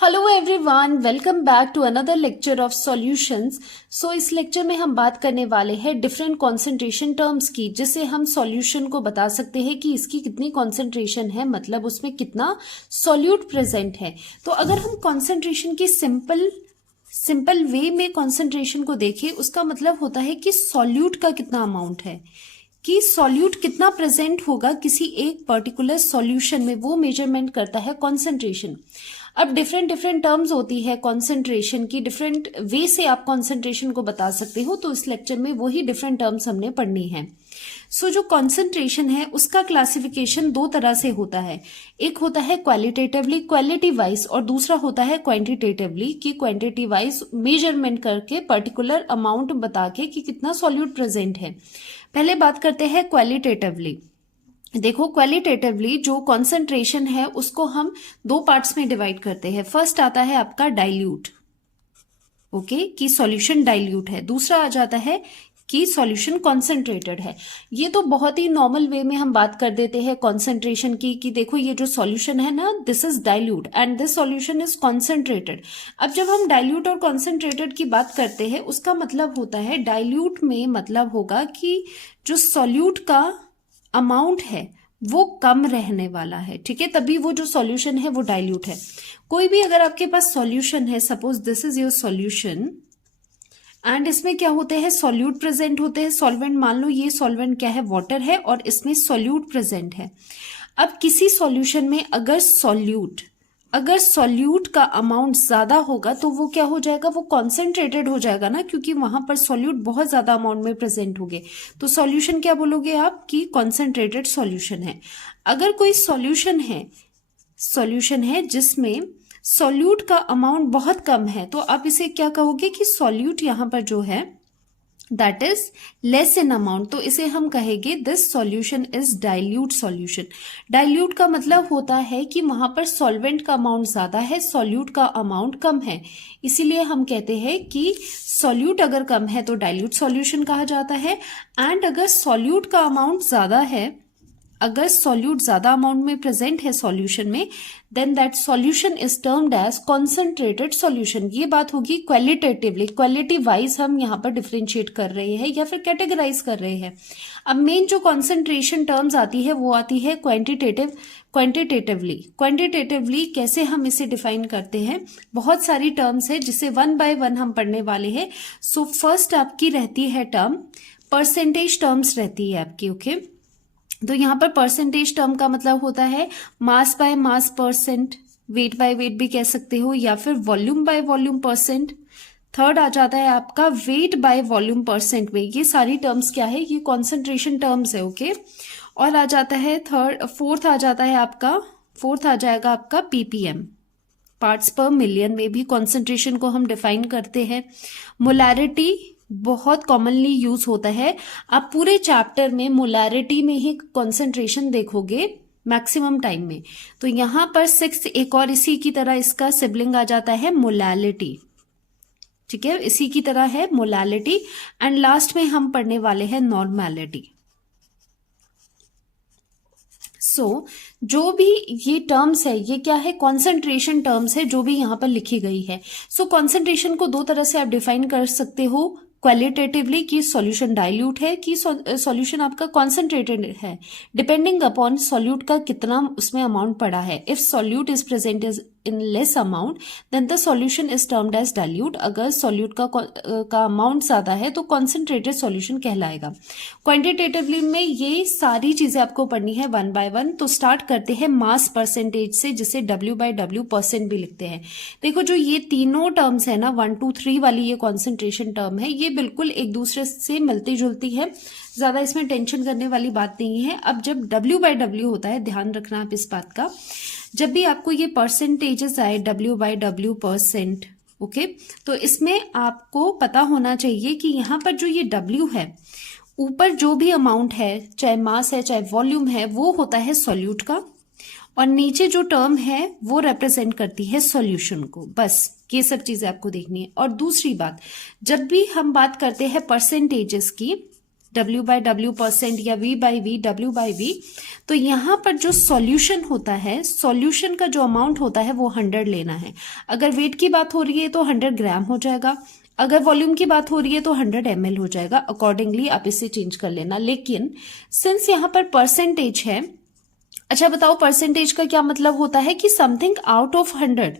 Hello everyone, welcome back to another lecture of solutions. So इस lecture में हम बात करने वाले हैं डिफरेंट कंसंट्रेशन टर्म्स की, जिससे हम सॉल्यूशन को बता सकते हैं कि इसकी कितनी कंसंट्रेशन है, मतलब उसमें कितना सॉल्यूट प्रेजेंट है। तो अगर हम कंसंट्रेशन की सिंपल वे में कंसंट्रेशन को देखें, उसका मतलब होता है कि सॉल्यूट का कितना अमाउंट है, कि सॉल्यूट कितना प्रेजेंट होगा किसी एक पर्टिकुलर सॉल्यूशन में, वो मेजरमेंट करता है कंसंट्रेशन। अब डिफरेंट टर्म्स होती है कंसंट्रेशन की, डिफरेंट वे से आप कंसंट्रेशन को बता सकते हो। तो इस लेक्चर में वही डिफरेंट टर्म्स हमने पढ़नी है। जो कंसंट्रेशन है उसका क्लासिफिकेशन दो तरह से होता है। एक होता है क्वालिटेटिवली, क्वालिटी वाइज, और दूसरा होता है क्वांटिटेटिवली, कि क्वांटिटी वाइज मेजरमेंट करके पर्टिकुलर अमाउंट बता के कि कितना सॉल्यूट प्रेजेंट है। पहले बात करते हैं क्वालिटेटिवली। देखो, क्वालिटेटिवली जो कॉन्सेंट्रेशन है उसको हम दो पार्ट्स में डिवाइड करते हैं। फर्स्ट आता है आपका डाइल्यूट, ओके, कि सॉल्यूशन डाइल्यूट है। दूसरा आ जाता है कि सॉल्यूशन कॉन्सेंट्रेटेड है। ये तो बहुत ही नॉर्मल वे में हम बात कर देते हैं कॉन्सेंट्रेशन की, कि देखो ये जो सॉल्यूशन है ना, this is dilute and this solution is concentrated. अब जब हम डाइल्यूट और कॉन्सेंट्रेटेड की बात करते हैं, उसका मतलब होता है डाइल्यूट में मतलब होगा कि जो सॉल्यूट का अमाउंट है वो कम रहने वाला है, ठीक है, तभी वो जो सॉल्यूशन है वो डाइल्यूट है। कोई भी अगर आपके पास सॉल्यूशन है, suppose this is your solution, and इसमें क्या होते हैं, सॉल्यूट प्रेजेंट होते हैं। सॉल्वेंट, मान लो ये सॉल्वेंट क्या है, वाटर है, और इसमें सॉल्यूट प्रेजेंट है। अब किसी सॉल्यूशन में अगर सॉल्यूट का अमाउंट ज्यादा होगा तो वो क्या हो जाएगा, वो कॉन्सेंट्रेटेड हो जाएगा ना, क्योंकि वहां पर सॉल्यूट बहुत ज्यादा अमाउंट में प्रेजेंट होंगे। तो सॉल्यूशन क्या बोलोगे आप, कि कॉन्सेंट्रेटेड सॉल्यूशन है। अगर कोई सॉल्यूशन है जिसमें सॉल्यूट का अमाउंट बहुत कम है, तो आप इसे क्या कहोगे कि सॉल्यूट यहां पर जो है that is less in amount, तो इसे हम कहेंगे this solution is dilute solution. Dilute का मतलब होता है कि वहां पर सॉल्वेंट का अमाउंट ज्यादा है, सॉल्यूट का अमाउंट कम है, इसीलिए हम कहते हैं कि सॉल्यूट अगर कम है तो डाइल्यूट सॉल्यूशन कहा जाता है। एंड अगर सॉल्यूट का अमाउंट ज्यादा है, अगर सॉल्यूट ज्यादा अमाउंट में प्रेजेंट है सॉल्यूशन में, then that solution is termed as concentrated solution. ये बात होगी क्वालिटेटिवली, क्वालिटी वाइज हम यहाँ पर डिफरेंशिएट कर रहे हैं या फिर कैटेगराइज कर रहे हैं। अब मेन जो कॉन्सेंट्रेशन टर्म्स आती है वो आती है क्वांटिटेटिवली कैसे हम इसे डिफाइन करते हैं, बहुत सारी टर्म्स है जिसे वन बाय वन हम पढ़ने वाले हैं। सो फर्स्ट आपकी रहती है टर्म परसेंटेज टर्म्स रहती है आपकी, ओके। तो यहाँ पर परसेंटेज टर्म का मतलब होता है mass by mass percent, weight by weight भी कह सकते हो, या फिर volume by volume percent. Third आ जाता है आपका वेट बाय वॉल्यूम परसेंट में। ये सारी टर्म्स क्या है, ये कॉन्सेंट्रेशन टर्म्स है, ओके। और आ जाता है फोर्थ आ जाएगा आपका पीपीएम, पार्ट्स पर मिलियन में भी कॉन्सेंट्रेशन को हम डिफाइन करते हैं। मोलैरिटी बहुत कॉमनली यूज होता है, आप पूरे चैप्टर में मोलैरिटी में ही कंसंट्रेशन देखोगे मैक्सिमम टाइम में। तो यहां पर सिक्स्थ एक और इसी की तरह इसका सिबलिंग आ जाता है मोलैलिटी, ठीक है, इसी की तरह है मोलैलिटी। एंड लास्ट में हम पढ़ने वाले हैं नॉर्मैलिटी। जो भी ये टर्म्स है, ये क्या है, कॉन्सेंट्रेशन टर्म्स है जो भी यहां पर लिखी गई है। कॉन्सेंट्रेशन को दो तरह से आप डिफाइन कर सकते हो, क्वालिटेटिवली कि सॉल्यूशन डाइल्यूट है, कि सॉल्यूशन आपका कॉन्सेंट्रेटेड है, डिपेंडिंग अपॉन सॉल्यूट का कितना उसमें अमाउंट पड़ा है। If solute is present in less amount then the solution is termed as dilute. अगर सॉल्यूट का अमाउंट ज्यादा है तो कॉन्सेंट्रेटेड सॉल्यूशन कहलाएगा। क्वांटिटेटिवली में ये सारी चीजें आपको पढ़नी है वन बाय वन। तो स्टार्ट करते हैं मास परसेंटेज से, जिसे W/W परसेंट भी लिखते हैं। देखो, जो ये तीनों टर्म्स है ना, 1 2 3 वाली ये कॉन्सेंट्रेशन टर्म है, ये बिल्कुल एक दूसरे से मिलती जुलती है, ज्यादा इसमें टेंशन करने वाली बात नहीं है। अब जब W/W होता है, ध्यान रखना आप इस बात का, जब भी आपको ये परसेंटेजेस आए W/W परसेंट, ओके, तो इसमें आपको पता होना चाहिए कि यहां पर जो ये W है, ऊपर जो भी अमाउंट है, चाहे मास है चाहे वॉल्यूम है, वो होता है सॉल्यूट का, और नीचे जो टर्म है वो रिप्रेजेंट करती है सॉल्यूशन को। बस ये सब चीजें आपको देखनी है। और दूसरी बात, जब भी हम बात करते हैं परसेंटेजेस की, W/W% या V/V, W/V। तो यहाँ पर जो सॉल्यूशन होता है, सॉल्यूशन का जो अमाउंट होता है वो 100 लेना है। अगर वेट की बात हो रही है तो 100 ग्राम हो जाएगा, अगर वॉल्यूम की बात हो रही है तो 100 ml हो जाएगा। अकॉर्डिंगली आप इसे चेंज कर लेना। लेकिन सिंस यहाँ पर परसेंटेज है, अच्छा बताओ परसेंटेज का क्या मतलब होता है कि समथिंग आउट ऑफ 100,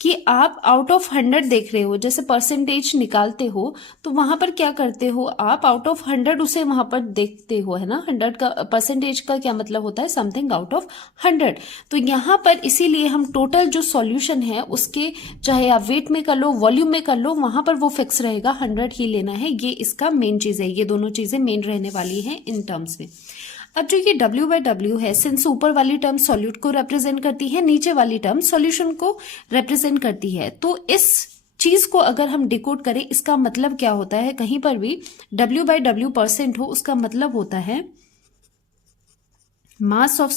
कि आप आउट ऑफ 100 देख रहे हो, जैसे परसेंटेज निकालते हो तो वहां पर क्या करते हो आप, आउट ऑफ 100 उसे वहां पर देखते हो, है ना। 100 का परसेंटेज का क्या मतलब होता है, समथिंग आउट ऑफ 100। तो यहाँ पर इसीलिए हम टोटल जो सॉल्यूशन है उसके, चाहे आप वेट में कर लो वॉल्यूम में कर लो, वहां पर वो फिक्स रहेगा, 100 ही लेना है। ये इसका मेन चीज है, ये दोनों चीजें मेन रहने वाली हैं इन टर्म्स में। अब जो ये W/W है, सिंस ऊपर वाली टर्म सॉल्यूट को रिप्रेजेंट करती है, नीचे वाली टर्म सॉल्यूशन को रिप्रेजेंट करती है, तो इस चीज को अगर हम डिकोड करें, इसका मतलब क्या होता है, कहीं पर भी W/W% हो, उसका मतलब होता है mass of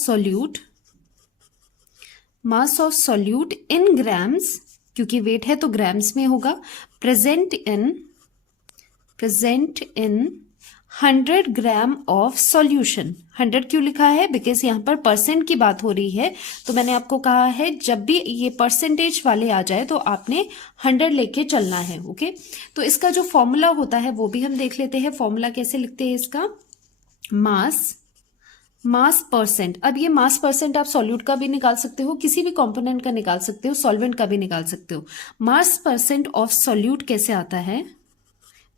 solute in grams, क्योंकि वेट है तो ग्राम्स में होगा, present in 100 gram of solution. 100 क्यों लिखा है, बिकॉज यहाँ पर परसेंट की बात हो रही है, तो मैंने आपको कहा है जब भी ये परसेंटेज वाले आ जाए तो आपने 100 लेके चलना है। ओके, तो इसका जो फॉर्मूला होता है वो भी हम देख लेते हैं। फॉर्मूला कैसे लिखते हैं इसका, मास परसेंट। अब ये मास परसेंट आप सॉल्यूट का भी निकाल सकते हो, किसी भी कंपोनेंट का निकाल सकते हो, सॉल्वेंट का भी निकाल सकते हो। मास परसेंट ऑफ सॉल्यूट कैसे आता है,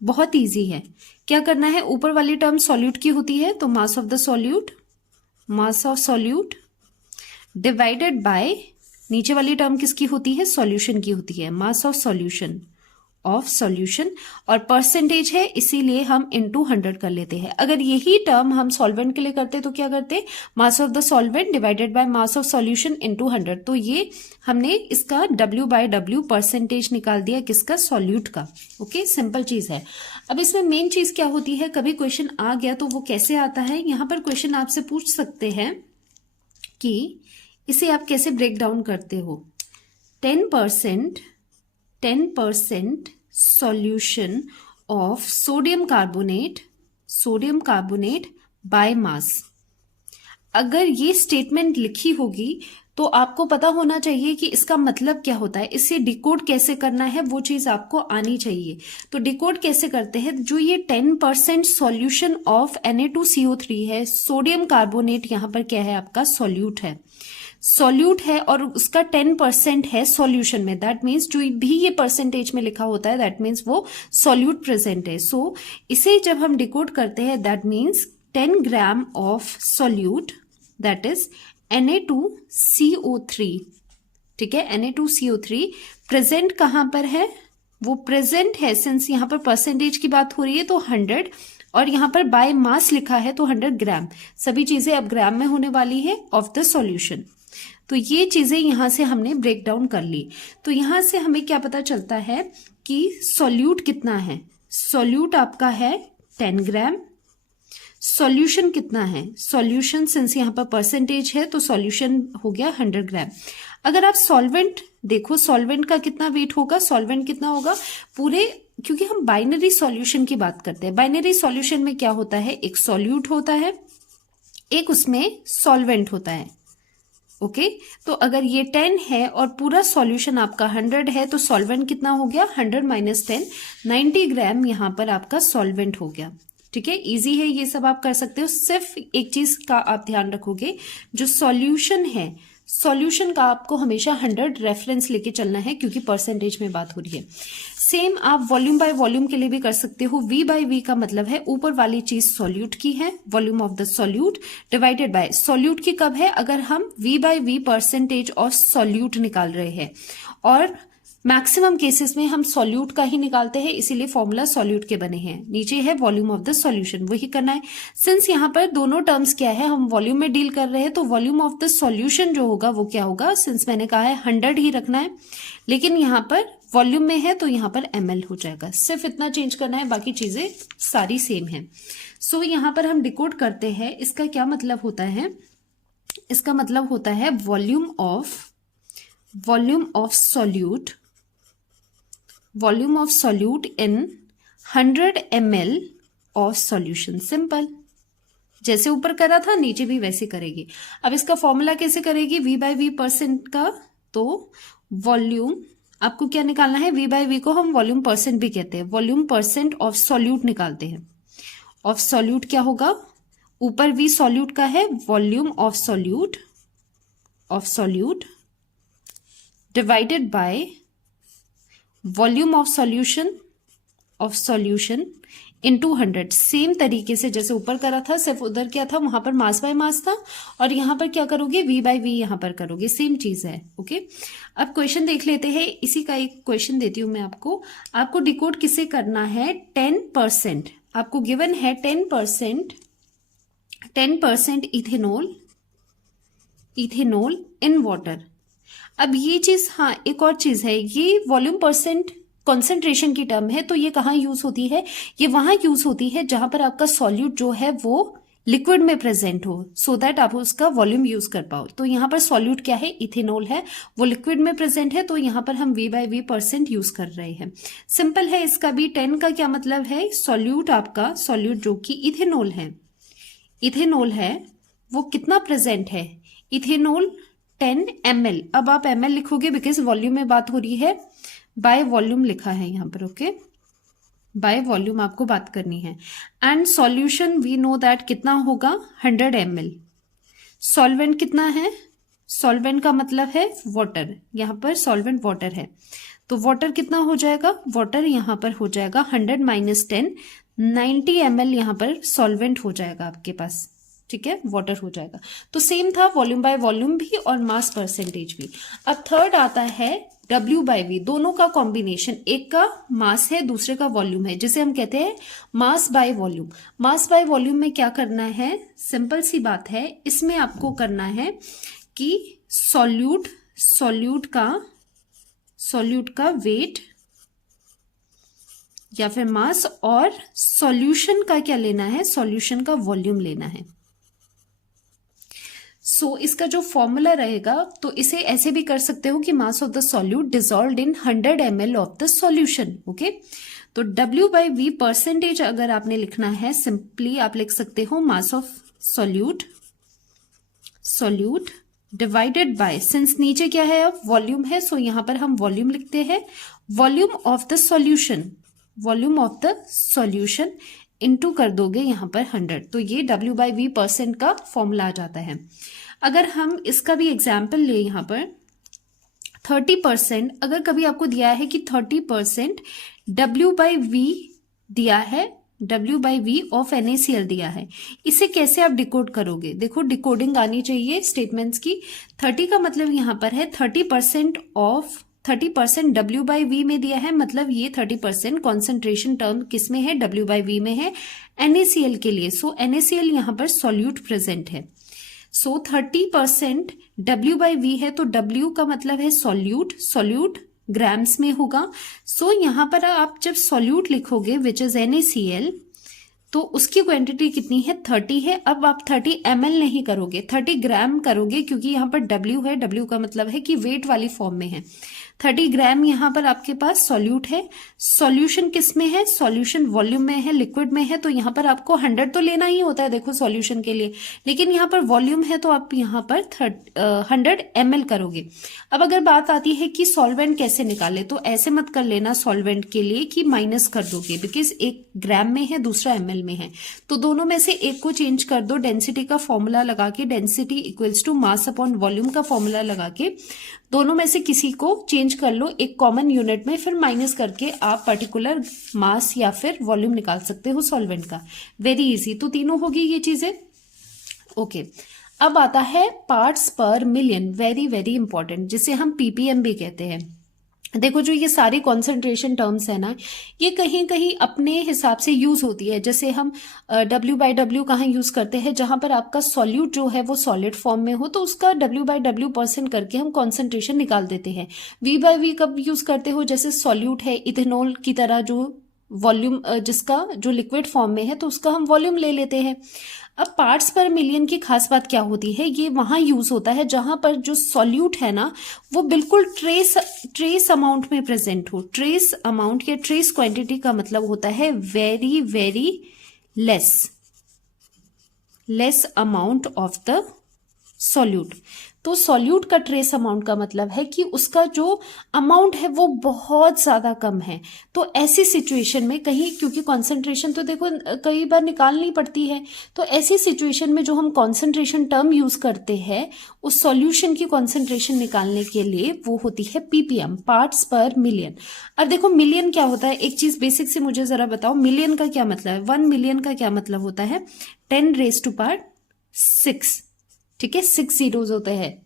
बहुत इजी है। क्या करना है, ऊपर वाली टर्म सॉल्यूट की होती है तो mass of solute divided by नीचे वाली टर्म किसकी होती है, सॉल्यूशन की होती है, मास ऑफ सॉल्यूशन और परसेंटेज है इसीलिए हम इनटू 100 कर लेते हैं। अगर यही टर्म हम सॉल्वेंट के लिए करते तो क्या करते, मास of the solvent divided by mass of solution into 100। तो ये हमने इसका W/W परसेंटेज निकाल दिया, किसका, सॉल्यूट का। ओके, सिंपल चीज है। अब इसमें मेन चीज क्या होती है, कभी क्वेश्चन आ गया तो वो कैसे आता है, यहां पर क्वेश्चन आपसे पूछ सकते हैं कि इसे आप कैसे ब्रेक डाउन करते हो। 10% solution of sodium carbonate by mass. अगर ये स्टेटमेंट लिखी होगी तो आपको पता होना चाहिए कि इसका मतलब क्या होता है, इसे डिकोड कैसे करना है वो चीज आपको आनी चाहिए। तो डिकोड कैसे करते हैं, जो ये 10% सॉल्यूशन ऑफ Na2CO3 है, सोडियम कार्बोनेट यहां पर क्या है, आपका सॉल्यूट है और उसका 10% है सॉल्यूशन में, दैट मीन्स जो भी ये परसेंटेज में लिखा होता है दैट मीन्स वो सॉल्यूट प्रेजेंट है। सो इसे जब हम डिकोड करते हैं that means 10 gram of solute that is Na2CO3। ठीक है, Na2CO3 प्रेजेंट कहां पर है, वो प्रेजेंट है, सिंस यहां पर परसेंटेज की बात हो रही है तो 100 और यहां पर बाय मास लिखा है तो 100 ग्राम, सभी चीजें अब ग्राम में होने वाली है ऑफ द सॉल्यूशन। तो ये चीजें यहां से हमने ब्रेक डाउन कर ली। तो यहां से हमें क्या पता चलता है कि सॉल्यूट कितना है, सॉल्यूट आपका है 10 ग्राम, सॉल्यूशन कितना है, सॉल्यूशन सिंस यहां पर परसेंटेज है तो सॉल्यूशन हो गया 100 ग्राम। अगर आप सॉल्वेंट देखो, सॉल्वेंट का कितना वेट होगा, सॉल्वेंट कितना होगा पूरे, क्योंकि हम बाइनरी सॉल्यूशन की बात करते हैं। बाइनरी सॉल्यूशन में क्या होता है, एक सॉल्यूट होता है, एक उसमें सॉल्वेंट होता है। ओके, तो अगर ये 10 है और पूरा सॉल्यूशन आपका 100 है तो सॉल्वेंट कितना हो गया, 100 माइनस 10, 90 ग्राम यहां पर आपका सॉल्वेंट हो गया। ठीक है, इजी है, ये सब आप कर सकते हो। सिर्फ एक चीज का आप ध्यान रखोगे, जो सॉल्यूशन है, सॉल्यूशन का आपको हमेशा 100 रेफरेंस लेके चलना है क्योंकि परसेंटेज में बात हो रही है। सेम आप वॉल्यूम बाय वॉल्यूम के लिए भी कर सकते हो। V/V का मतलब है ऊपर वाली चीज सॉल्यूट की है, volume of the solute divided by solute की कब है, अगर हम V/V परसेंटेज ऑफ सॉल्यूट निकाल रहे हैं, और मैक्सिमम केसेस में हम सॉल्यूट का ही निकालते हैं, इसीलिए फॉर्मूला सॉल्यूट के बने हैं। नीचे है वॉल्यूम ऑफ द सॉल्यूशन, वही करना है। सिंस यहाँ पर दोनों टर्म्स क्या है, हम वॉल्यूम में डील कर रहे हैं, तो वॉल्यूम ऑफ द सॉल्यूशन जो होगा वो क्या होगा, सिंस मैंने कहा है 100 ही रखना है, लेकिन यहाँ पर वॉल्यूम में है तो यहाँ पर ml हो जाएगा। सिर्फ इतना चेंज करना है, बाकी चीजें सारी सेम है। सो यहाँ पर हम डिकोड करते हैं, इसका क्या मतलब होता है, इसका मतलब होता है volume of solute in 100 ml of solution. Simple, जैसे ऊपर करा था नीचे भी वैसे करेगी। अब इसका फॉर्मूला कैसे करेगी, v बाई वी परसेंट का, तो वॉल्यूम आपको क्या निकालना है, v बाई वी को हम वॉल्यूम परसेंट भी कहते हैं, वॉल्यूम परसेंट ऑफ सॉल्यूट निकालते हैं। ऑफ सॉल्यूट क्या होगा, ऊपर v सॉल्यूट का है, volume of solute divided by volume of solution into 100। Same तरीके से जैसे ऊपर करा था, सिर्फ उधर क्या था, वहां पर मास बाय मास था, और यहां पर क्या करोगे, v बाई वी यहां पर करोगे, सेम चीज है। ओके, अब क्वेश्चन देख लेते हैं। इसी का एक क्वेश्चन देती हूं मैं आपको डिकोड किसे करना है, 10%। आपको गिवन है 10% इथेनॉल इन वाटर। अब ये चीज, हाँ एक और चीज है, ये वॉल्यूम परसेंट कॉन्सेंट्रेशन की टर्म है, तो ये कहाँ यूज होती है, ये वहां यूज होती है जहां पर आपका सॉल्यूट जो है वो लिक्विड में प्रेजेंट हो, सो दैट आप उसका वॉल्यूम यूज कर पाओ। तो यहाँ पर सॉल्यूट क्या है, इथेनॉल है, वो लिक्विड में प्रेजेंट है, तो यहाँ पर हम v by v percent use कर रहे हैं। सिंपल है इसका भी। 10 का क्या मतलब है, सॉल्यूट आपका, सॉल्यूट जो कि इथेनॉल है वो कितना प्रेजेंट है, इथेनॉल 10 ml। अब आप ml लिखोगे बिकॉज वॉल्यूम में बात हो रही है, बाय वॉल्यूम लिखा है यहाँ पर। ओके, बाय वॉल्यूम आपको बात करनी है। And solution we know that कितना होगा, 100 ml। सॉल्वेंट कितना है, सॉल्वेंट का मतलब है वाटर, यहाँ पर सॉल्वेंट वाटर है, तो वाटर कितना हो जाएगा, वाटर यहाँ पर हो जाएगा 100 माइनस 10, 90 ml यहाँ पर सॉल्वेंट हो जाएगा आपके पास। ठीक है, वाटर हो जाएगा। तो सेम था वॉल्यूम बाय वॉल्यूम भी और मास परसेंटेज भी। अब थर्ड आता है W बाई वी, दोनों का कॉम्बिनेशन, एक का मास है दूसरे का वॉल्यूम है, जिसे हम कहते हैं mass by volume. Mass by volume में क्या करना है, सिंपल सी बात है, इसमें आपको करना है कि सॉल्यूट का वेट या फिर मास, और सॉल्यूशन का क्या लेना है, सॉल्यूशन का वॉल्यूम लेना है। इसका जो फॉर्मूला रहेगा, तो इसे ऐसे भी कर सकते हो कि मास of the solute dissolved in 100 ml of the solution. Okay, तो W बाई वी परसेंटेज अगर आपने लिखना है, सिंपली आप लिख सकते हो mass of solute divided by, since नीचे क्या है अब वॉल्यूम है, सो यहां पर हम वॉल्यूम लिखते हैं, volume of the solution into कर दोगे यहां पर 100, तो ये W बाई वी परसेंट का फॉर्मूला आ जाता है। अगर हम इसका भी एग्जाम्पल ले, यहां पर 30%, अगर कभी आपको दिया है कि 30% W बाई वी दिया है, W by v of NaCl दिया है, इसे कैसे आप डिकोड करोगे, देखो डिकोडिंग आनी चाहिए स्टेटमेंट्स की। 30 का मतलब यहां पर है 30% W बाई वी में दिया है, मतलब ये 30% कॉन्सेंट्रेशन टर्म किस में है, W बाई वी में है, NaCl के लिए। सो NaCl यहां पर सॉल्यूट प्रेजेंट है, सो 30% W बाई वी है, तो W का मतलब है सॉल्यूट ग्राम्स में होगा। सो यहां पर आप जब सॉल्यूट लिखोगे विच इज NaCl, तो उसकी क्वांटिटी कितनी है, 30 है। अब आप 30 ml नहीं करोगे, 30 ग्राम करोगे, क्योंकि यहां पर W है, W का मतलब है कि वेट वाली फॉर्म में है। 30 ग्राम यहां पर आपके पास सॉल्यूट है, सॉल्यूशन किस में है, सॉल्यूशन वॉल्यूम में है, लिक्विड में है, तो यहां पर आपको 100 तो लेना ही होता है देखो सॉल्यूशन के लिए, लेकिन यहां पर वॉल्यूम है तो आप यहां पर 100 ml करोगे। अब अगर बात आती है कि सॉल्वेंट कैसे निकाले, तो ऐसे मत कर लेना सॉल्वेंट के लिए कि माइनस कर दोगे, बिकॉज एक ग्राम में है दूसरा ml में है, तो दोनों में से एक को चेंज कर दो, डेंसिटी का फॉर्मूला लगा के, density equals to mass upon volume का फॉर्मूला लगा के दोनों में से किसी को चेंज कर लो एक कॉमन यूनिट में, फिर माइनस करके आप पर्टिकुलर मास या फिर वॉल्यूम निकाल सकते हो सॉल्वेंट का। वेरी इजी, तो तीनों होगी ये चीजें। ओके, अब आता है parts per million, very very important, जिसे हम ppm भी कहते हैं। देखो जो ये सारी कॉन्सेंट्रेशन टर्म्स है ना, ये कहीं कहीं अपने हिसाब से यूज होती है। जैसे हम W बाई W कहाँ यूज करते हैं, जहां पर आपका सॉल्यूट जो है वो सॉलिड फॉर्म में हो, तो उसका W बाई W परसेंट करके हम कॉन्सेंट्रेशन निकाल देते हैं। V बाई V कब यूज करते हो, जैसे सॉल्यूट है इथेनॉल की तरह, जो वॉल्यूम जिसका जो लिक्विड फॉर्म में है, तो उसका हम वॉल्यूम ले लेते हैं। अब पार्ट्स पर मिलियन की खास बात क्या होती है, ये वहां यूज होता है जहां पर जो सॉल्यूट है ना वो बिल्कुल ट्रेस अमाउंट में प्रेजेंट हो। ट्रेस अमाउंट या ट्रेस क्वांटिटी का मतलब होता है very very less amount of the solute. तो सॉल्यूट का ट्रेस अमाउंट का मतलब है कि उसका जो अमाउंट है वो बहुत ज्यादा कम है। तो ऐसी सिचुएशन में कहीं, क्योंकि कॉन्सेंट्रेशन तो देखो कई बार निकालनी पड़ती है, तो ऐसी सिचुएशन में जो हम कॉन्सेंट्रेशन टर्म यूज करते हैं उस सॉल्यूशन की कॉन्सेंट्रेशन निकालने के लिए, वो होती है पीपीएम, पार्ट्स पर मिलियन। अब देखो मिलियन क्या होता है, एक चीज बेसिक से मुझे जरा बताओ, मिलियन का क्या मतलब है? 1 मिलियन का क्या मतलब होता है? 10⁻6। ठीक है, 6 जीरोज होते हैं।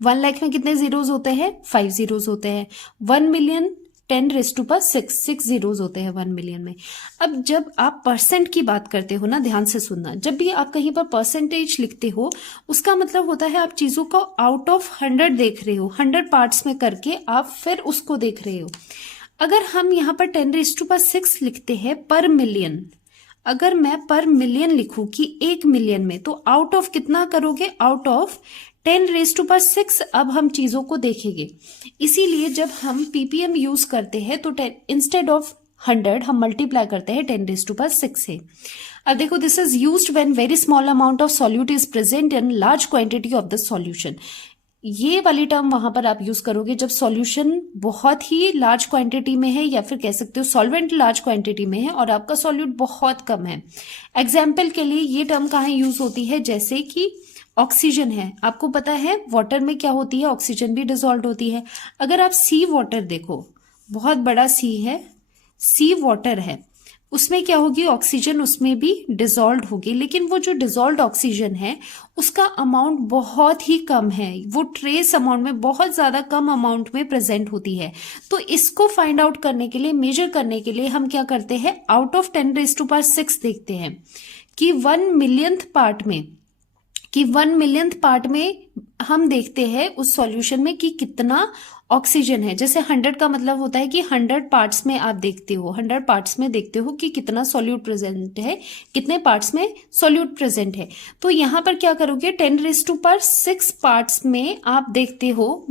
1 लाख में कितने जीरोज होते हैं? 5 जीरोज होते हैं। 1 मिलियन 10⁻6, 6 जीरोज होते हैं 1 मिलियन में। अब जब आप परसेंट की बात करते हो ना, ध्यान से सुनना, जब भी आप कहीं पर परसेंटेज लिखते हो उसका मतलब होता है आप चीजों को आउट ऑफ 100 देख रहे हो, 100 पार्ट्स में करके आप फिर उसको देख रहे हो। अगर हम यहाँ पर 10⁻6 लिखते हैं पर मिलियन, अगर मैं पर मिलियन लिखूं कि 1 मिलियन में, तो आउट ऑफ कितना करोगे? आउट ऑफ 10⁻6 अब हम चीजों को देखेंगे। इसीलिए जब हम पीपीएम यूज करते हैं तो इंस्टेड ऑफ 100 हम मल्टीप्लाई करते हैं 10⁻6 से। अब देखो, this is used when very small amount of solute is present in large quantity of the solution. ये वाली टर्म वहां पर आप यूज करोगे जब सॉल्यूशन बहुत ही लार्ज क्वांटिटी में है, या फिर कह सकते हो सॉल्वेंट लार्ज क्वांटिटी में है और आपका सॉल्यूट बहुत कम है। एग्जाम्पल के लिए ये टर्म कहाँ यूज होती है? जैसे कि ऑक्सीजन है, आपको पता है वाटर में क्या होती है? ऑक्सीजन भी डिसॉल्व होती है। अगर आप सी वाटर देखो, बहुत बड़ा सी है, सी वाटर है, उसमें क्या होगी? ऑक्सीजन उसमें भी डिसॉल्व होगी, लेकिन वो जो डिसॉल्व ऑक्सीजन है उसका अमाउंट बहुत ही कम है, वो ट्रेस अमाउंट में बहुत ज्यादा कम अमाउंट में प्रेजेंट होती है। तो इसको फाइंड आउट करने के लिए, मेजर करने के लिए हम क्या करते हैं? आउट ऑफ 10⁻6 देखते हैं कि 1 मिलियंथ पार्ट में हम देखते हैं उस सॉल्यूशन में कि कितना ऑक्सीजन है। जैसे 100 का मतलब होता है कि 100 पार्ट्स में आप देखते हो, 100 पार्ट्स में देखते हो कि कितना सॉल्यूट प्रेजेंट है, कितने पार्ट्स में सॉल्यूट प्रेजेंट है। तो यहां पर क्या करोगे? 10⁻6 पार्ट्स में आप देखते हो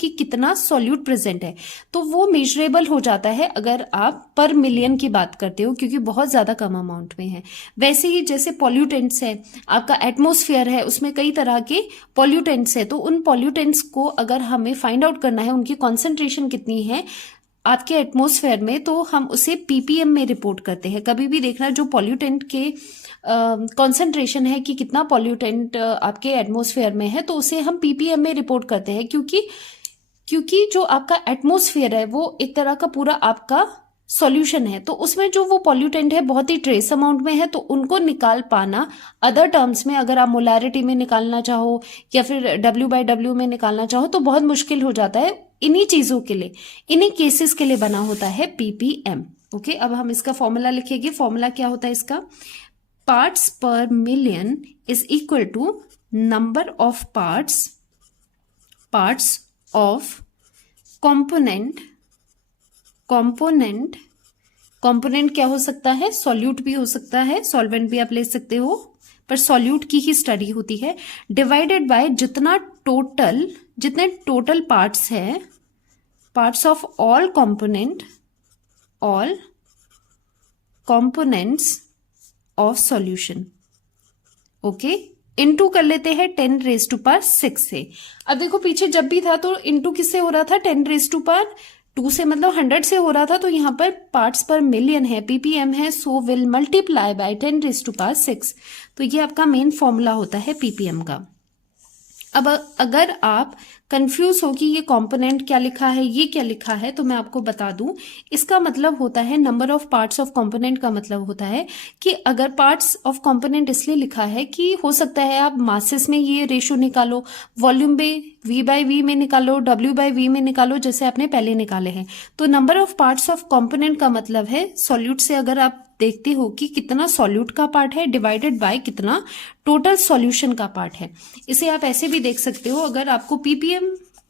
कि कितना सॉल्यूट प्रेजेंट है। तो वो मेजरेबल हो जाता है अगर आप पर मिलियन की बात करते हो, क्योंकि बहुत ज्यादा कम अमाउंट में है। वैसे ही जैसे पॉल्यूटेंट्स है, आपका एटमोस्फेयर है, उसमें कई तरह के पॉल्यूटेंट्स है, तो उन पॉल्यूटेंट्स को अगर हमें फाइंड आउट करना है उनकी कॉन्सेंट्रेशन कितनी है आपके एटमॉस्फेयर में, तो हम उसे पीपीएम में रिपोर्ट करते हैं। कभी भी देखना जो पॉल्यूटेंट के कॉन्सेंट्रेशन है कि कितना पॉल्यूटेंट आपके एटमॉस्फेयर में है, तो उसे हम पीपीएम में रिपोर्ट करते हैं, क्योंकि जो आपका एटमॉस्फेयर है वो एक तरह का पूरा आपका सॉल्यूशन है, तो उसमें जो वो पॉल्यूटेंट है बहुत ही ट्रेस अमाउंट में है, तो उनको निकाल पाना अदर टर्म्स में, अगर आप मोलारिटी में निकालना चाहो या फिर W/W में निकालना चाहो तो बहुत मुश्किल हो जाता है। इन्हीं चीजों के लिए, इन्हीं केसेस के लिए बना होता है पीपीएम। ओके, अब हम इसका फॉर्मूला लिखेंगे। फॉर्मूला क्या होता है इसका? Parts per million is equal to number of parts of component क्या हो सकता है? सॉल्यूट भी हो सकता है, सॉल्वेंट भी आप ले सकते हो, पर सॉल्यूट की ही स्टडी होती है। डिवाइडेड बाय जितने टोटल पार्ट्स है, parts of all components of solution. Okay, into कर लेते हैं 10⁻6 से। अब देखो पीछे जब भी था तो इनटू किससे हो रहा था? 10⁻2 से, मतलब 100 से हो रहा था। तो यहाँ पर पार्ट्स पर मिलियन है, पीपीएम है, सो विल मल्टीप्लाई बाय 10⁻6। तो ये आपका मेन फॉर्मूला होता है पीपीएम का। अब अगर आप कंफ्यूज हो कि ये कंपोनेंट क्या लिखा है, ये क्या लिखा है, तो मैं आपको बता दूं, इसका मतलब होता है number of parts of component का मतलब होता है कि अगर पार्ट्स ऑफ कंपोनेंट इसलिए लिखा है कि हो सकता है आप मासेस में ये रेशो निकालो, वॉल्यूम में V/V में निकालो, W/V में निकालो, जैसे आपने पहले निकाले हैं। तो number of parts of component का मतलब है सॉल्यूट से अगर आप देखते हो कि कितना सॉल्यूट का पार्ट है डिवाइडेड बाय कितना टोटल सॉल्यूशन का पार्ट है। इसे आप ऐसे भी देख सकते हो, अगर आपको पीपीएम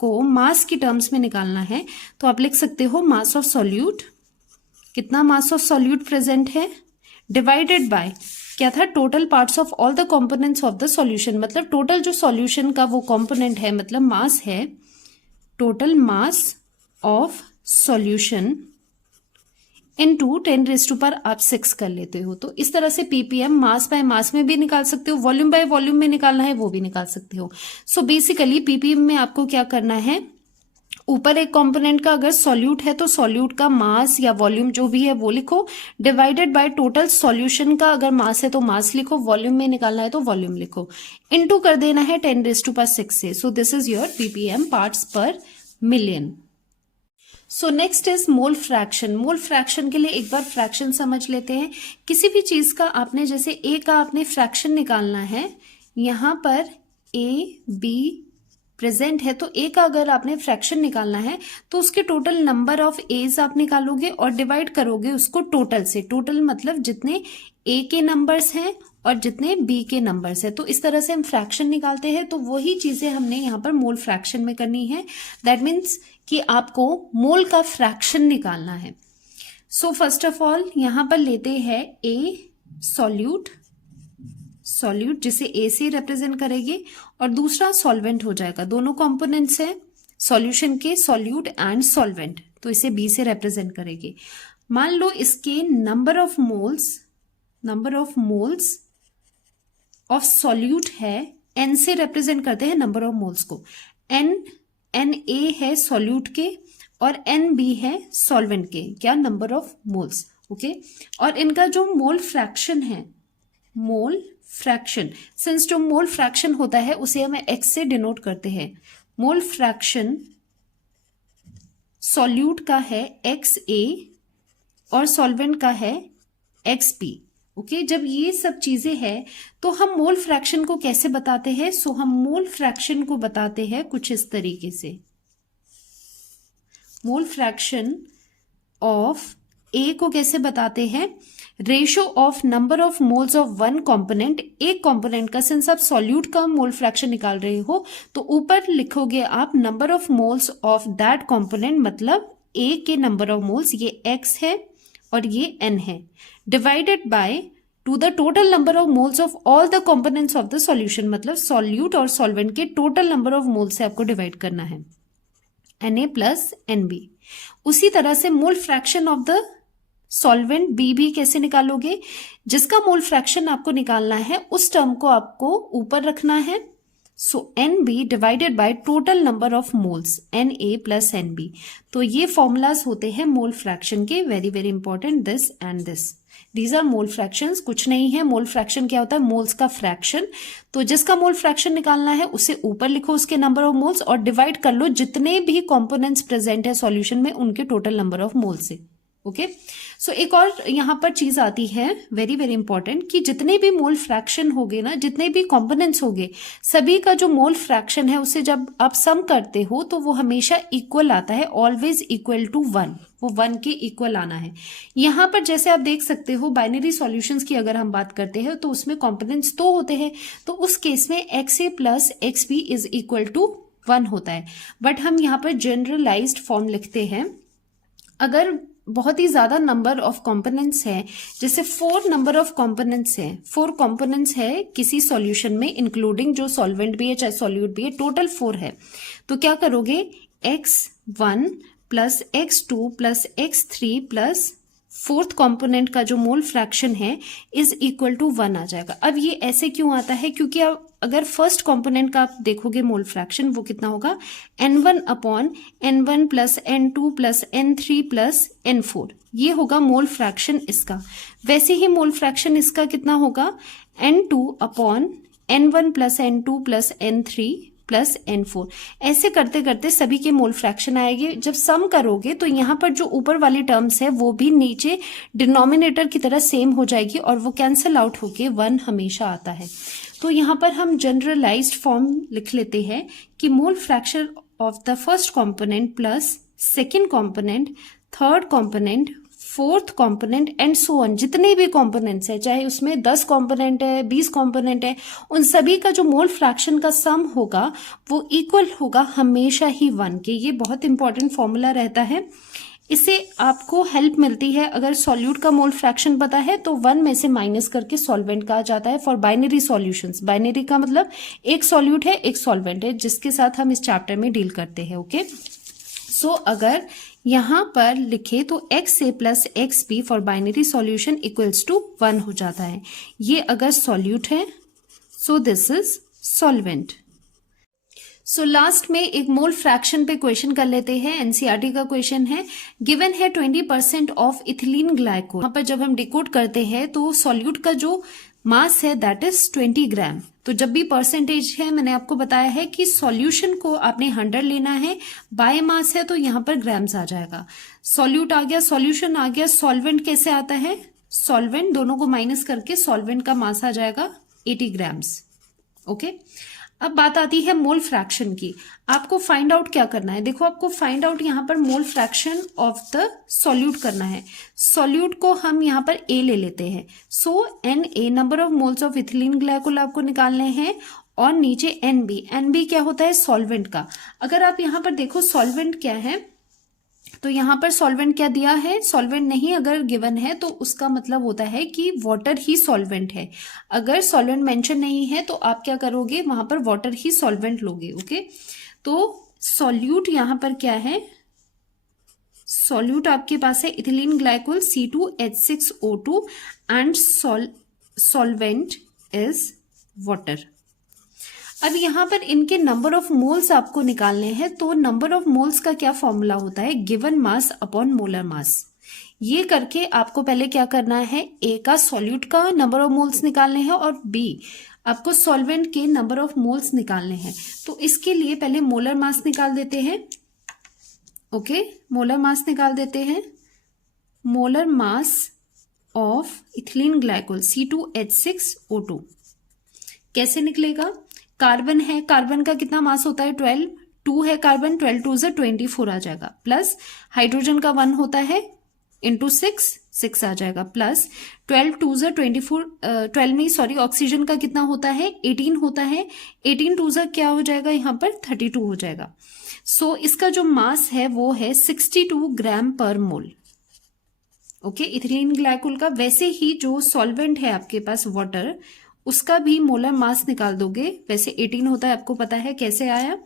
को मास की टर्म्स में निकालना है तो आप लिख सकते हो मास ऑफ सॉल्यूट, कितना मास ऑफ सॉल्यूट प्रेजेंट है, डिवाइडेड बाय क्या था? Total parts of all the components of the solution. मतलब टोटल जो सॉल्यूशन का वो कंपोनेंट है, मतलब मास है, total mass of solution into 10⁻⁴ आप 6 कर लेते हो। तो इस तरह से ppm मास बाय मास में भी निकाल सकते हो, वॉल्यूम बाय वॉल्यूम में निकालना है वो भी निकाल सकते हो। सो बेसिकली ppm में आपको क्या करना है, ऊपर एक कंपोनेंट का अगर सॉल्यूट है तो सॉल्यूट का मास या वॉल्यूम जो भी है वो लिखो, डिवाइडेड बाय टोटल सॉल्यूशन का अगर मास है तो मास लिखो, वॉल्यूम में निकालना है तो वॉल्यूम लिखो, इनटू कर देना है 10⁻⁶ से। So this is your ppm parts per million. So next is mole fraction. Mole fraction के लिए एक बार फ्रैक्शन समझ लेते हैं। किसी भी चीज का आपने जैसे ए का आपने फ्रैक्शन निकालना है, यहां पर ए बी प्रेजेंट है तो ए का अगर आपने फ्रैक्शन निकालना है तो उसके टोटल नंबर ऑफ एज आप निकालोगे और डिवाइड करोगे उसको टोटल से। टोटल मतलब जितने ए के नंबर्स हैं और जितने बी के नंबर्स हैं, तो इस तरह से हम फ्रैक्शन निकालते हैं। तो वही चीजें हमने यहाँ पर मोल फ्रैक्शन में करनी है। दैट मीन्स कि आपको मोल का फ्रैक्शन निकालना है। सो फर्स्ट ऑफ ऑल यहां पर लेते हैं ए सॉल्यूट जिसे ए से रिप्रेजेंट करेंगे, और दूसरा सॉल्वेंट हो जाएगा। दोनों कंपोनेंट्स हैं सॉल्यूशन के, सॉल्यूट एंड सॉल्वेंट, तो इसे बी से रिप्रेजेंट करेंगे। मान लो इसके number of moles of solute है, एन से रिप्रेजेंट करते हैं नंबर ऑफ मोल्स को। एन ए है सॉल्यूट के और एन बी है सॉल्वेंट के, क्या नंबर ऑफ मोल्स, ओके। और इनका जो मोल फ्रैक्शन है, मोल फ्रैक्शन, सिंस जो मोल फ्रैक्शन होता है उसे हमें एक्स से डिनोट करते हैं। मोल फ्रैक्शन सॉल्यूट का है एक्स ए और सॉल्वेंट का है एक्स बी, ओके। जब ये सब चीजें हैं तो हम मोल फ्रैक्शन को कैसे बताते हैं? सो हम मोल फ्रैक्शन को बताते हैं कुछ इस तरीके से। मोल फ्रैक्शन ऑफ ए को कैसे बताते हैं? Ratio of number of moles of one component, एक कंपोनेंट का, सिंस आप सॉल्यूट का मोल फ्रैक्शन निकाल रहे हो तो ऊपर लिखोगे आप number of moles of that component, मतलब ए के नंबर ऑफ मोल्स, ये एक्स है और ये एन है, divided by two the total number of moles of all the components of the solution, मतलब सॉल्यूट और सॉल्वेंट के टोटल नंबर ऑफ मोल्स से आपको डिवाइड करना है, Na प्लस NB। उसी तरह से mole fraction of the solvent B भी कैसे निकालोगे? जिसका मोल फ्रैक्शन आपको निकालना है उस टर्म को आपको ऊपर रखना है। So NB divided by total number of moles, Na plus NB। तो ये फॉर्मूलाज होते हैं मोल फ्रैक्शन के, very very important, this and this, these are mole fractions. कुछ नहीं है, मोल फ्रैक्शन क्या होता है? मोल्स का फ्रैक्शन। तो जिसका मोल फ्रैक्शन निकालना है उसे ऊपर लिखो उसके नंबर ऑफ मोल्स और डिवाइड कर लो जितने भी कंपोनेंट्स प्रेजेंट है सॉल्यूशन में उनके टोटल नंबर ऑफ मोल्स से, ओके। सो एक और यहां पर चीज आती है वेरी वेरी इंपॉर्टेंट, कि जितने भी मोल फ्रैक्शन होगे ना, जितने भी कंपोनेंट्स होगे, सभी का जो मोल फ्रैक्शन है उसे जब आप सम करते हो तो वो हमेशा इक्वल आता है, ऑलवेज इक्वल टू 1, वो 1 के इक्वल आना है। यहां पर जैसे आप देख सकते हो बाइनरी सॉल्यूशंस की अगर हम बात करते हैं तो उसमें कंपोनेंट्स तो होते हैं, तो उस केस में XA plus XB is equal to 1 होता है। बट हम यहाँ पर जनरलाइज्ड फॉर्म लिखते हैं। अगर बहुत ही ज्यादा नंबर ऑफ कंपोनेंट्स है, जैसे 4 नंबर ऑफ कंपोनेंट्स है, 4 कंपोनेंट्स है किसी सॉल्यूशन में, इंक्लूडिंग जो सॉल्वेंट भी है चाहे सॉल्यूट भी है, टोटल 4 है, तो क्या करोगे? x1 plus x2 plus x3 plus fourth component का जो मोल फ्रैक्शन है इज इक्वल टू 1 आ जाएगा। अब ये ऐसे क्यों आता है? क्योंकि अब अगर फर्स्ट कंपोनेंट का आप देखोगे मोल फ्रैक्शन, वो कितना होगा? N1 upon N1 plus N2 plus N3 plus N4, ये होगा मोल फ्रैक्शन इसका। वैसे ही मोल फ्रैक्शन इसका कितना होगा? N2 upon N1 plus N2 plus N3 plus N4। ऐसे करते करते सभी के मोल फ्रैक्शन आएंगे। जब सम करोगे तो यहाँ पर जो ऊपर वाली टर्म्स है वो भी नीचे डिनोमिनेटर की तरह सेम हो जाएगी और वो कैंसिल आउट होके 1 हमेशा आता है। तो यहाँ पर हम जनरलाइज्ड फॉर्म लिख लेते हैं कि मोल fraction of the first component plus second component, third component, fourth component and so on, जितने भी कंपोनेंट्स है, चाहे उसमें 10 कंपोनेंट है, 20 कंपोनेंट है, उन सभी का जो मोल फ्रैक्शन का सम होगा वो इक्वल होगा हमेशा ही 1 के। ये बहुत इंपॉर्टेंट फॉर्मूला रहता है। इससे आपको हेल्प मिलती है, अगर सॉल्यूट का मोल फ्रैक्शन पता है तो 1 में से माइनस करके सॉल्वेंट का आ जाता है फॉर बाइनरी सॉल्यूशंस। बाइनरी का मतलब एक सॉल्यूट है एक सॉल्वेंट है, जिसके साथ हम इस चैप्टर में डील करते हैं, ओके। सो अगर यहाँ पर लिखे तो x A plus x b for binary solution equals to 1 हो जाता है। ये अगर सॉल्यूट है, so this is solvent. So last में एक मोल फ्रैक्शन पे क्वेश्चन कर लेते हैं। एनसीईआरटी का क्वेश्चन है, गिवन है 20% ऑफ इथिलीन ग्लाइकोल। यहाँ पर जब हम डिकोड करते हैं तो सॉल्यूट का जो मास है दैट इज 20 ग्राम। तो जब भी परसेंटेज है, मैंने आपको बताया है कि सॉल्यूशन को आपने 100 लेना है, बाय मास है तो यहाँ पर ग्राम्स आ जाएगा। सॉल्यूट आ गया, सॉल्यूशन आ गया, सॉल्वेंट कैसे आता है, सॉल्वेंट दोनों को माइनस करके सॉल्वेंट का मास आ जाएगा 80 ग्राम्स। ओके, अब बात आती है मोल फ्रैक्शन की। आपको फाइंड आउट क्या करना है, देखो आपको फाइंड आउट यहाँ पर मोल फ्रैक्शन ऑफ द सॉल्यूट करना है। सॉल्यूट को हम यहाँ पर ए ले लेते हैं। So n A number of moles of ethylene glycol आपको निकालने हैं, और नीचे एन बी क्या होता है, सॉल्वेंट का। अगर आप यहाँ पर देखो सॉल्वेंट क्या है, तो यहाँ पर सॉल्वेंट क्या दिया है, सॉल्वेंट नहीं अगर गिवन है तो उसका मतलब होता है कि वाटर ही सॉल्वेंट है। अगर सॉल्वेंट मेंशन नहीं है तो आप क्या करोगे, वहां पर वाटर ही सॉल्वेंट लोगे। ओके, तो सॉल्यूट यहाँ पर क्या है, सॉल्यूट आपके पास है ethylene glycol C2H6O2 and solvent is water. अब यहाँ पर इनके नंबर ऑफ मोल्स आपको निकालने हैं। तो नंबर ऑफ मोल्स का क्या फॉर्मूला होता है, गिवन मास अपॉन मोलर मास। ये करके आपको पहले क्या करना है, ए का सॉल्यूट का नंबर ऑफ मोल्स निकालने हैं, और बी आपको सॉल्वेंट के नंबर ऑफ मोल्स निकालने हैं। तो इसके लिए पहले मोलर मास निकाल देते हैं। ओके, मोलर मास निकाल देते हैं। Molar mass of ethylene glycol C2H6O2 कैसे निकलेगा, कार्बन है, कार्बन का कितना मास होता है 12, 2 है कार्बन, 12 2 से 24 आ जाएगा, प्लस हाइड्रोजन का 1 होता है इंटू 6 आ जाएगा, प्लस 12 2 से 24, 12 में सॉरी ऑक्सीजन का कितना होता है 18 होता है, 18 2 से क्या हो जाएगा यहाँ पर 32 हो जाएगा। सो इसका जो मास है वो है 62 ग्राम पर मोल। ओके, इथिलीन ग्लाइकोल का। वैसे ही जो सॉल्वेंट है आपके पास वाटर, उसका भी मोलर मास निकाल दोगे। वैसे 18 होता है, आपको पता है कैसे आया,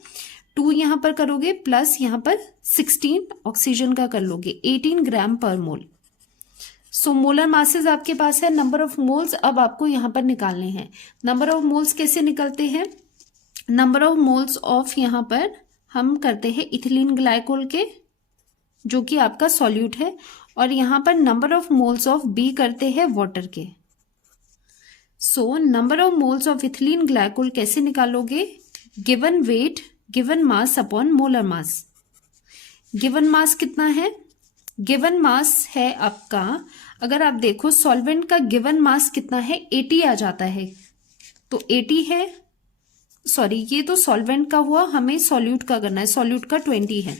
2 यहां पर करोगे प्लस यहां पर 16 ऑक्सीजन का कर लोगे, 18 ग्राम पर मोल। सो मोलर मासेस आपके पास है, नंबर ऑफ मोल्स अब आपको यहां पर निकालने हैं। नंबर ऑफ मोल्स कैसे निकलते हैं, नंबर ऑफ मोल्स ऑफ यहां पर हम करते हैं इथिलीन ग्लाइकोल के, जो कि आपका सॉल्यूट है, और यहां पर number of moles of B करते हैं वाटर के। So number of moles of ethylene glycol कैसे निकालोगे, given weight given mass upon molar mass. Given mass कितना है, गिवन मास है आपका, अगर आप देखो सॉल्वेंट का गिवन मास कितना है 80 आ जाता है, तो 80 है, सॉरी ये तो सॉल्वेंट का हुआ, हमें सॉल्यूट का करना है, सॉल्यूट का 20 है।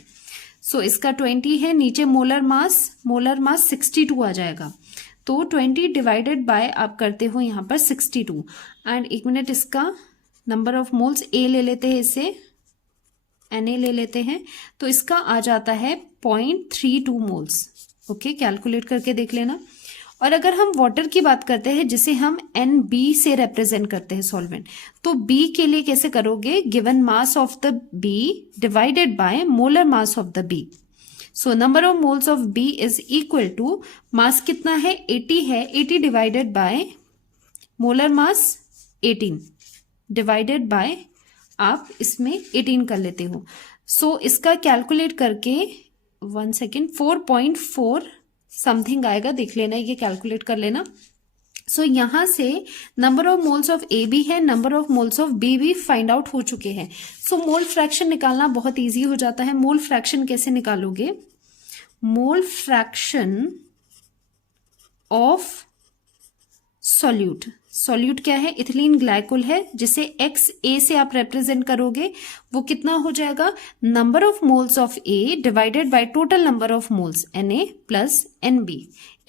सो इसका 20 है, नीचे मोलर मास 62 आ जाएगा। तो 20 डिवाइडेड बाय आप करते हो यहाँ पर 62, एंड एक मिनट, इसका नंबर ऑफ मोल्स ए ले लेते हैं, इसे Na ले लेते हैं, तो इसका आ जाता है 0.32 मोल्स। ओके, कैलकुलेट करके देख लेना। और अगर हम वाटर की बात करते हैं, जिसे हम NB से रिप्रेजेंट करते हैं सॉल्वेंट, तो B के लिए कैसे करोगे, given mass of the B divided by molar mass of the B। So number of moles of B is equal to, mass कितना है 80 है, 80 divided by molar mass 18 divided by, आप इसमें 18 कर लेते हो। सो इसका कैलकुलेट करके 1 सेकेंड 4.4 समथिंग आएगा, देख लेना, ये कैलकुलेट कर लेना। सो यहां से number of moles of A भी है, number of moles of B भी फाइंड आउट हो चुके हैं। सो मोल फ्रैक्शन निकालना बहुत इजी हो जाता है। मोल फ्रैक्शन कैसे निकालोगे, मोल फ्रैक्शन ऑफ सॉल्यूट, सॉल्यूट क्या है, इथिलीन ग्लाइकोल है, जिसे XA से आप रिप्रेजेंट करोगे, वो कितना हो जाएगा, number of moles of A divided by total number of moles Na plus NB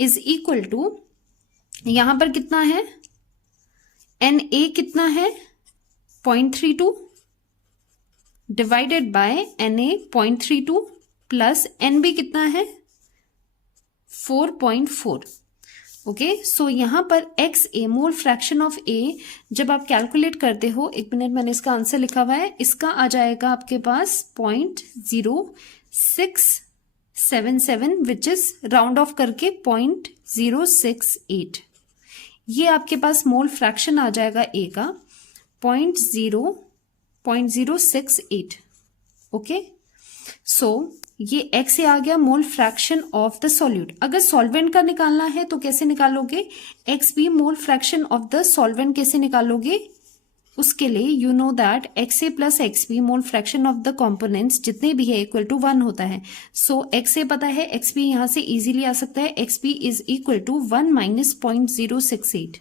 is equal to, यहां पर कितना है, Na कितना है 0.32 divided by Na 0.32 plus NB कितना है 4.4। ओके, सो यहां पर XA mole fraction of A जब आप कैलकुलेट करते हो, एक मिनट मैंने इसका आंसर लिखा हुआ है, इसका आ जाएगा आपके पास 0.06 0.677 विच इज राउंड ऑफ करके 0.068। ये आपके पास मोल फ्रैक्शन आ जाएगा ए का 0.068। ओके, सो ये एक्स आ गया mole fraction of the solute. अगर सॉल्वेंट का निकालना है तो कैसे निकालोगे, X B mole fraction of the solvent कैसे निकालोगे, उसके लिए you know that X A plus x B mole fraction of the components जितने भी है इक्वल टू 1 होता है। सो एक्स ए पता है, एक्स बी यहां से इजीली आ सकता है, X B is equal to 1 minus 0.068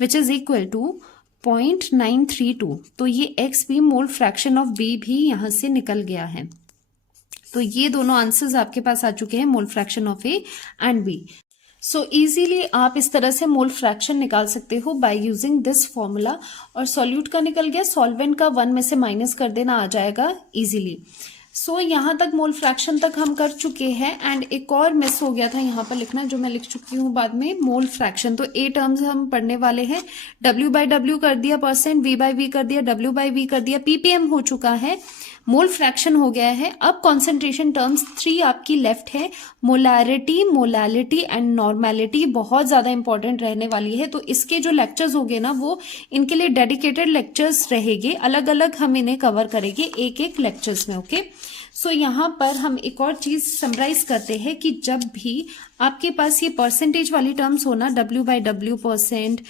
which is equal to 0.932। तो ये X B mole fraction of B भी यहां से निकल गया है। तो ये दोनों आंसर्स आपके पास आ चुके हैं, mole fraction of A and B. So easily आप इस तरह से मोल फ्रैक्शन निकाल सकते हो बाय यूजिंग दिस फॉर्मूला। और सॉल्यूट का निकल गया, सॉल्वेंट का 1 में से माइनस कर देना आ जाएगा इजीली। सो यहां तक मोल फ्रैक्शन तक हम कर चुके हैं। एंड एक और मिस हो गया था यहाँ पर लिखना, जो मैं लिख चुकी हूँ बाद में, मोल फ्रैक्शन। तो ए टर्म्स हम पढ़ने वाले हैं, W/W कर दिया परसेंट, V/V कर दिया, W/V कर दिया, ppm हो चुका है, मोल फ्रैक्शन हो गया है। अब कॉन्सेंट्रेशन टर्म्स 3 आपकी लेफ्ट है, मोलैरिटी, मोलैलिटी एंड नॉर्मेलिटी बहुत ज्यादा इंपॉर्टेंट रहने वाली है। तो इसके जो लेक्चर्स होंगे ना, वो इनके लिए डेडिकेटेड लेक्चर्स रहेंगे, अलग अलग हम इन्हें कवर करेंगे एक एक लेक्चर्स में। ओके, सो यहाँ पर हम एक और चीज समराइज करते हैं कि जब भी आपके पास ये परसेंटेज वाली टर्म्स हो ना, W/W परसेंट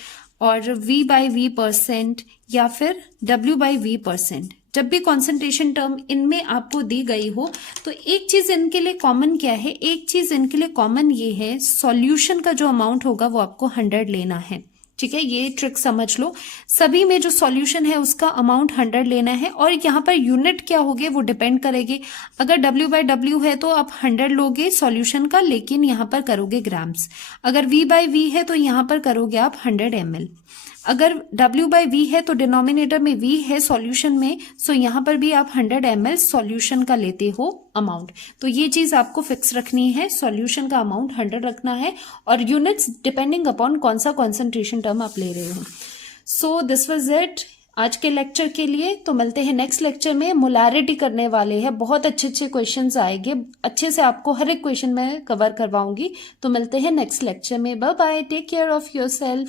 और V/V परसेंट या फिर W/V परसेंट, जब भी कॉन्सेंट्रेशन टर्म इनमें आपको दी गई हो, तो एक चीज इनके लिए कॉमन क्या है, एक चीज इनके लिए कॉमन ये है, सॉल्यूशन का जो अमाउंट होगा वो आपको 100 लेना है। ठीक है, ये ट्रिक समझ लो, सभी में जो सॉल्यूशन है उसका अमाउंट 100 लेना है। और यहाँ पर यूनिट क्या होगे वो डिपेंड करेगी। अगर W/W है तो आप 100 लोगे सॉल्यूशन का, लेकिन यहाँ पर करोगे ग्राम्स। अगर V/V है तो यहाँ पर करोगे आप 100 ml। अगर W/V है तो डिनोमिनेटर में V है सॉल्यूशन में, सो यहाँ पर भी आप 100 ml सॉल्यूशन का लेते हो अमाउंट। तो ये चीज आपको फिक्स रखनी है, सॉल्यूशन का अमाउंट 100 रखना है और यूनिट्स डिपेंडिंग अपॉन कौन सा कॉन्सेंट्रेशन टर्म आप ले रहे हो। सो दिस वाज इट आज के लेक्चर के लिए। तो मिलते हैं नेक्स्ट लेक्चर में, मोलैरिटी करने वाले हैं, बहुत अच्छे अच्छे क्वेश्चंस आएंगे, अच्छे से आपको हर एक क्वेश्चन में कवर करवाऊंगी। तो मिलते हैं नेक्स्ट लेक्चर में, bye bye, take care of yourself.